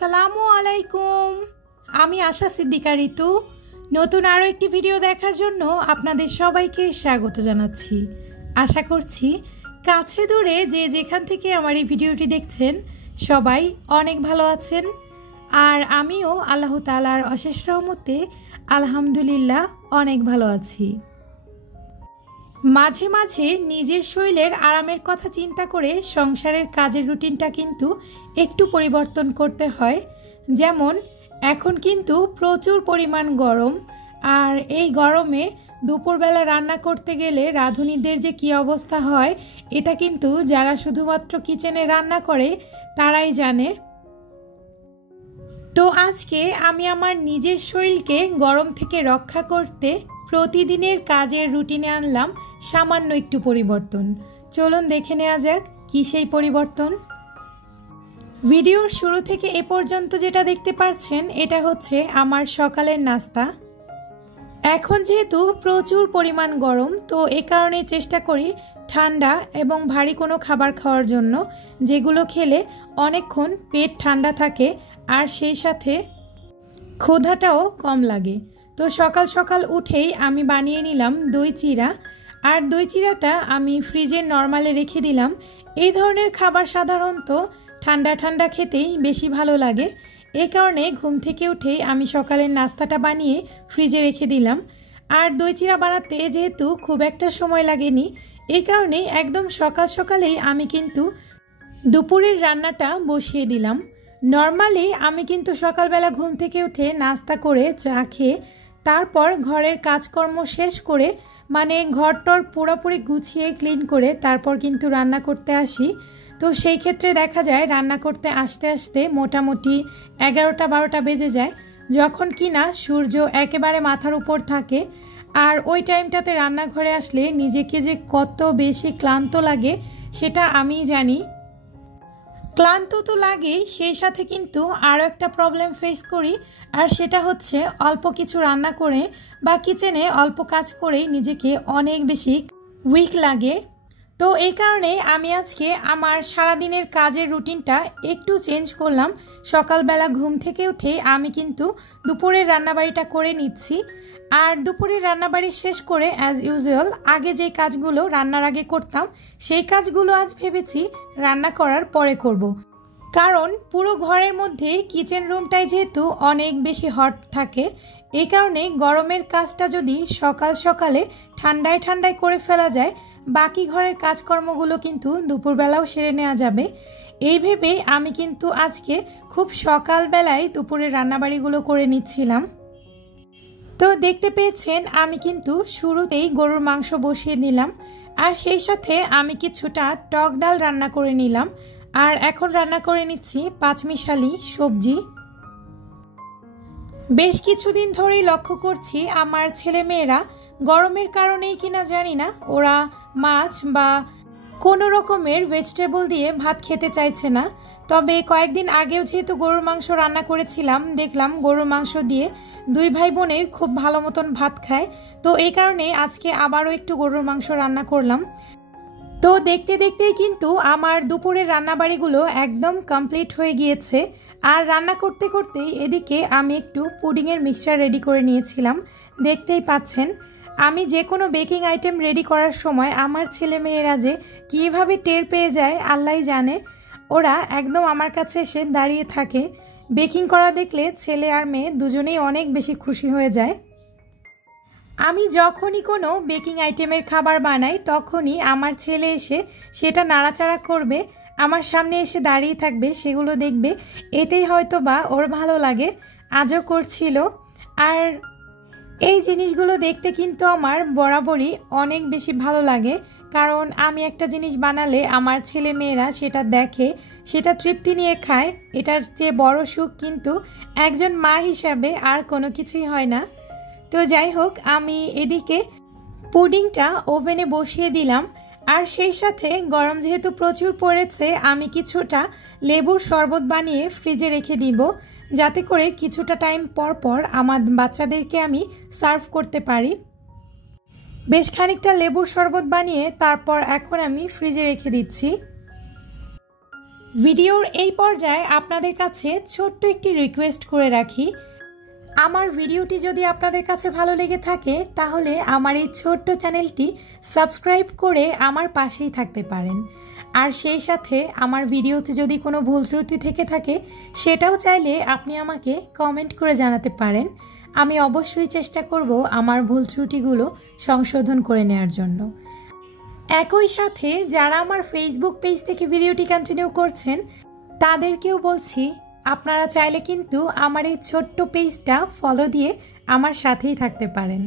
আসসালামু আলাইকুম। আমি আশা সিদ্দিকা ঋতু নতুন আরও একটি ভিডিও দেখার জন্য আপনাদের সবাইকে স্বাগত জানাচ্ছি। আশা করছি কাছে দূরে যে যেখান থেকে আমার এই ভিডিওটি দেখছেন সবাই অনেক ভালো আছেন, আর আমিও আল্লাহ তাআলার অশেষ রহমতে আলহামদুলিল্লাহ অনেক ভালো আছি। মাঝে মাঝে নিজের শরীরের আরামের কথা চিন্তা করে সংসারের কাজের রুটিনটা কিন্তু একটু পরিবর্তন করতে হয়। যেমন এখন কিন্তু প্রচুর পরিমাণ গরম, আর এই গরমে দুপুরবেলা রান্না করতে গেলে রাঁধুনিদের যে কী অবস্থা হয় এটা কিন্তু যারা শুধুমাত্র কিচেনে রান্না করে তারাই জানে। তো আজকে আমি আমার নিজের শরীরকে গরম থেকে রক্ষা করতে প্রতিদিনের কাজের রুটিনে আনলাম সামান্য একটু পরিবর্তন। চলুন দেখে নেওয়া যাক কী সেই পরিবর্তন। ভিডিওর শুরু থেকে এ পর্যন্ত যেটা দেখতে পাচ্ছেন এটা হচ্ছে আমার সকালের নাস্তা। এখন যেহেতু প্রচুর পরিমাণ গরম, তো এ কারণে চেষ্টা করি ঠান্ডা এবং ভারী কোনো খাবার খাওয়ার জন্য, যেগুলো খেলে অনেকক্ষণ পেট ঠান্ডা থাকে আর সেই সাথে ক্ষুধাটাও কম লাগে। তো সকাল সকাল উঠেই আমি বানিয়ে নিলাম দই চিড়া, আর দই চিড়াটা আমি ফ্রিজে নরমালে রেখে দিলাম। এই ধরনের খাবার সাধারণত ঠান্ডা ঠান্ডা খেতেই বেশি ভালো লাগে। এই কারণে ঘুম থেকে উঠেই আমি সকালের নাস্তাটা বানিয়ে ফ্রিজে রেখে দিলাম। আর দই চিড়া বানাতে যেহেতু খুব একটা সময় লাগেনি, এই কারণে একদম সকাল সকালেই আমি কিন্তু দুপুরের রান্নাটা বসিয়ে দিলাম। নর্মালি আমি কিন্তু সকালবেলা ঘুম থেকে উঠে নাস্তা করে চা খেয়ে তারপর ঘরের কাজকর্ম শেষ করে, মানে ঘরটর পুরোপুরি গুছিয়ে ক্লিন করে তারপর কিন্তু রান্না করতে আসি। তো সেই ক্ষেত্রে দেখা যায় রান্না করতে আসতে আসতে মোটামুটি 11টা-12টা বেজে যায়, যখন কি না সূর্য একেবারে মাথার উপর থাকে। আর ওই টাইমটাতে রান্নাঘরে আসলে নিজেকে যে কত বেশি ক্লান্ত লাগে সেটা আমিই জানি। ক্লান্ত তো লাগেই, সেই সাথে কিন্তু আরও একটা প্রবলেম ফেস করি, আর সেটা হচ্ছে অল্প কিছু রান্না করে বা কিচেনে অল্প কাজ করেই নিজেকে অনেক বেশি উইক লাগে। তো এই কারণে আমি আজকে আমার সারাদিনের কাজের রুটিনটা একটু চেঞ্জ করলাম। সকালবেলা ঘুম থেকে উঠে আমি কিন্তু দুপুরের রান্নাবাড়িটা করে নিচ্ছি, আর দুপুরের রান্নাবাড়ি শেষ করে অ্যাজ ইউজুয়াল আগে যে কাজগুলো রান্নার আগে করতাম সেই কাজগুলো আজ ভেবেছি রান্না করার পরে করব। কারণ পুরো ঘরের মধ্যে কিচেন রুমটাই যেহেতু অনেক বেশি হট থাকে, এই কারণে গরমের কাজটা যদি সকাল সকালে ঠান্ডায় ঠান্ডায় করে ফেলা যায়, বাকি ঘরের কাজকর্মগুলো কিন্তু দুপুরবেলাও সেরে নেওয়া যাবে। এই ভেবেই আমি কিন্তু আজকে খুব সকালবেলায় দুপুরের রান্নাবাড়িগুলো করে নিচ্ছিলাম। তো দেখতে পেয়েছেন আমি কিন্তু শুরুতেই গরুর মাংস বসিয়ে নিলাম, আর সেই সাথে আমি কিছুটা টক ডাল রান্না করে নিলাম, আর এখন রান্না করে নিচ্ছি পাঁচমিশালি সবজি। বেশ কিছুদিন ধরেই লক্ষ্য করছি আমার ছেলেমেয়েরা গরমের কারণেই কিনা জানি না ওরা মাছ বা কোনো রকমের ভেজিটেবল দিয়ে ভাত খেতে চাইছে না। তবে কয়েকদিন আগেও যেহেতু গরুর মাংস রান্না করেছিলাম, দেখলাম গরুর মাংস দিয়ে দুই ভাই বোনে খুব ভালো মতন ভাত খায়। তো এই কারণে আজকে আবারও একটু গরুর মাংস রান্না করলাম। তো দেখতে দেখতেই কিন্তু আমার দুপুরের রান্নাবাড়িগুলো একদম কমপ্লিট হয়ে গিয়েছে। আর রান্না করতে করতেই এদিকে আমি একটু পুডিংয়ের মিক্সচার রেডি করে নিয়েছিলাম। দেখতেই পাচ্ছেন আমি যে কোনো বেকিং আইটেম রেডি করার সময় আমার ছেলে মেয়েরা যে কীভাবে টের পেয়ে যায় আল্লাহই জানে। ওরা একদম আমার কাছে এসে দাঁড়িয়ে থাকে, বেকিং করা দেখলে ছেলে আর মেয়ে দুজনেই অনেক বেশি খুশি হয়ে যায়। আমি যখনই কোনো বেকিং আইটেমের খাবার বানাই তখনই আমার ছেলে এসে সেটা নাড়াচাড়া করবে, আমার সামনে এসে দাঁড়িয়ে থাকবে, সেগুলো দেখবে, এতেই হয়তো বা ওর ভালো লাগে। আজও করছিল। আর এই জিনিসগুলো দেখতে কিন্তু আমার বরাবরই অনেক বেশি ভালো লাগে, কারণ আমি একটা জিনিস বানালে আমার ছেলে মেয়েরা সেটা দেখে, সেটা তৃপ্তি নিয়ে খায়। এটার চেয়ে বড় সুখ কিন্তু একজন মা হিসাবে আর কোনো কিছুই হয় না। তো যাই হোক, আমি এদিকে পুডিংটা ওভেনে বসিয়ে দিলাম, আর সেই সাথে গরম যেহেতু প্রচুর পড়েছে আমি কিছুটা লেবুর শরবত বানিয়ে ফ্রিজে রেখে দিব, যাতে করে কিছুটা টাইম পর পর আমার বাচ্চাদেরকে আমি সার্ভ করতে পারি। বেশ খানিকটা লেবুর শরবত বানিয়ে তারপর এখন আমি ফ্রিজে রেখে দিচ্ছি। ভিডিওর এই পর্যায়ে আপনাদের কাছে ছোট্ট একটি রিকোয়েস্ট করে রাখি, আমার ভিডিওটি যদি আপনাদের কাছে ভালো লেগে থাকে তাহলে আমার এই ছোট্ট চ্যানেলটি সাবস্ক্রাইব করে আমার পাশেই থাকতে পারেন। আর সেই সাথে আমার ভিডিওতে যদি কোনো ভুল ত্রুটি থেকে থাকে সেটাও চাইলে আপনি আমাকে কমেন্ট করে জানাতে পারেন। আমি অবশ্যই চেষ্টা করব আমার ভুল ত্রুটিগুলো সংশোধন করে নেওয়ার জন্য। একই সাথে যারা আমার ফেসবুক পেজ থেকে ভিডিওটি কন্টিনিউ করছেন তাদেরকেও বলছি, আপনারা চাইলে কিন্তু আমার এই ছোট্ট পেজটা ফলো দিয়ে আমার সাথেই থাকতে পারেন।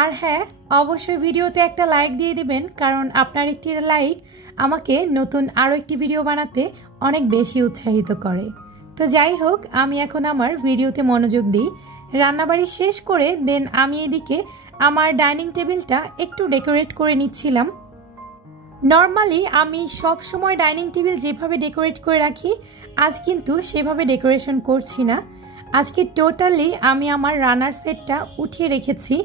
আর হ্যাঁ, অবশ্যই ভিডিওতে একটা লাইক দিয়ে দিবেন, কারণ আপনার একটি লাইক আমাকে নতুন আরও একটি ভিডিও বানাতে অনেক বেশি উৎসাহিত করে। তো যাই হোক, আমি এখন আমার ভিডিওতে মনোযোগ দিই। রান্নাবাড়ি শেষ করে দেন আমি এদিকে আমার ডাইনিং টেবিলটা একটু ডেকোরেট করে নিচ্ছিলাম। নর্মালি আমি সব সময় ডাইনিং টেবিল যেভাবে ডেকোরেট করে রাখি আজ কিন্তু সেভাবে ডেকোরেশন করছি না। আজকে টোটালি আমি আমার রান্নার সেটটা উঠিয়ে রেখেছি,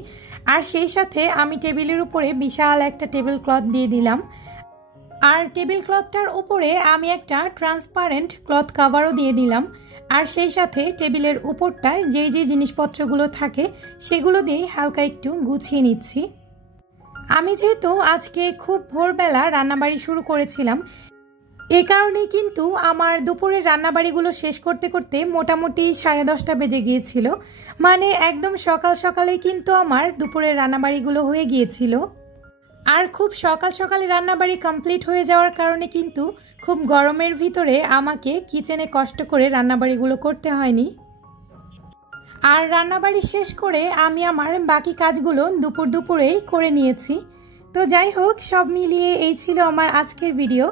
আর সেই সাথে আমি টেবিলের উপরে বিশাল একটা টেবিল ক্লথ দিয়ে দিলাম। আর টেবিল ক্লথটার উপরে আমি একটা ট্রান্সপারেন্ট ক্লথ কাভারও দিয়ে দিলাম। আর সেই সাথে টেবিলের উপরটায় যেই যে জিনিসপত্রগুলো থাকে সেগুলো দিয়ে হালকা একটু গুছিয়ে নিচ্ছি। আমি যেহেতু আজকে খুব ভোরবেলা রান্নাবাড়ি শুরু করেছিলাম, এ কারণেই কিন্তু আমার দুপুরের রান্নাবাড়িগুলো শেষ করতে করতে মোটামুটি 10:30 বেজে গিয়েছিল। মানে একদম সকাল সকালেই কিন্তু আমার দুপুরের রান্নাবাড়িগুলো হয়ে গিয়েছিল। আর খুব সকাল সকালে রান্নাবাড়ি কমপ্লিট হয়ে যাওয়ার কারণে কিন্তু খুব গরমের ভিতরে আমাকে কিচেনে কষ্ট করে রান্নাবাড়িগুলো করতে হয়নি। আর রান্নাবাড়ি শেষ করে আমি আমার বাকি কাজগুলো দুপুরেই করে নিয়েছি। তো যাই হোক, সব মিলিয়ে এই ছিল আমার আজকের ভিডিও।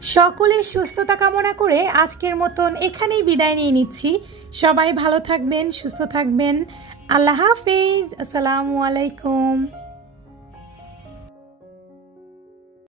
সকলের সুস্থতা কামনা করে আজকের মতন এখানেই বিদায় নিয়ে নিচ্ছি। সবাই ভালো থাকবেন, সুস্থ থাকবেন। আল্লাহ হাফেজ। আসসালামু আলাইকুম।